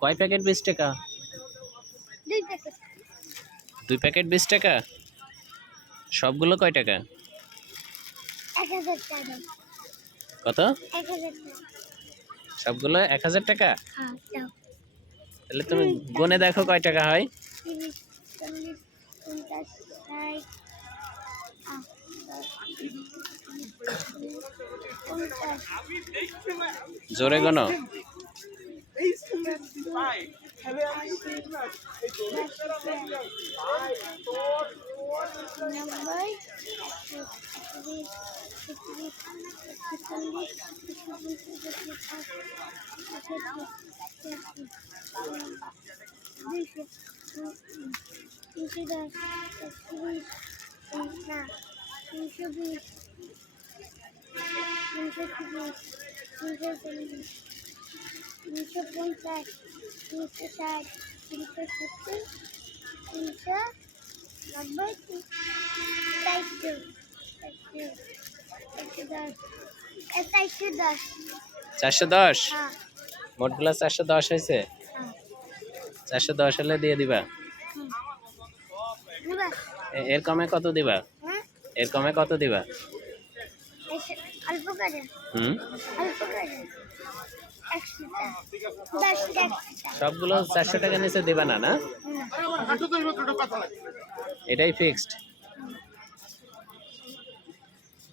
কয় প্যাকেট বিশ টাকা? দুই প্যাকেট। বিশ টাকা? সবগুলো কয় টাকা? কত? সবগুলো এক হাজার টাকা? হ্যাঁ তাহলে তুমি গুনে দেখো কয় টাকা হয়। জোরে গোনো। নব্বই একত্রিশ একত্রিশ একচল্লিশ দুইশো তিনশো দশ একত্রিশ না তিনশো বিশ তিনশো তিরিশ তিনশো চল্লিশ তিনশো পঞ্চাশ তিনশো ষাট তিনশো সত্তর তিনশো নব্বই চারশো চারশো দশ। চারশো দশ চারশো দশ হ্যাঁ মোটগুলো চারশো দশ হয়েছে। হ্যাঁ চারশো দশ হলে দিয়ে দিবা। এর কমে কত দিবা? হ্যাঁ? এর কমে কত দিবা? অল্প করে। হুম? অল্প সবগুলো চারশো টাকা নিচে দিবা না না? না এটাই ফিক্সড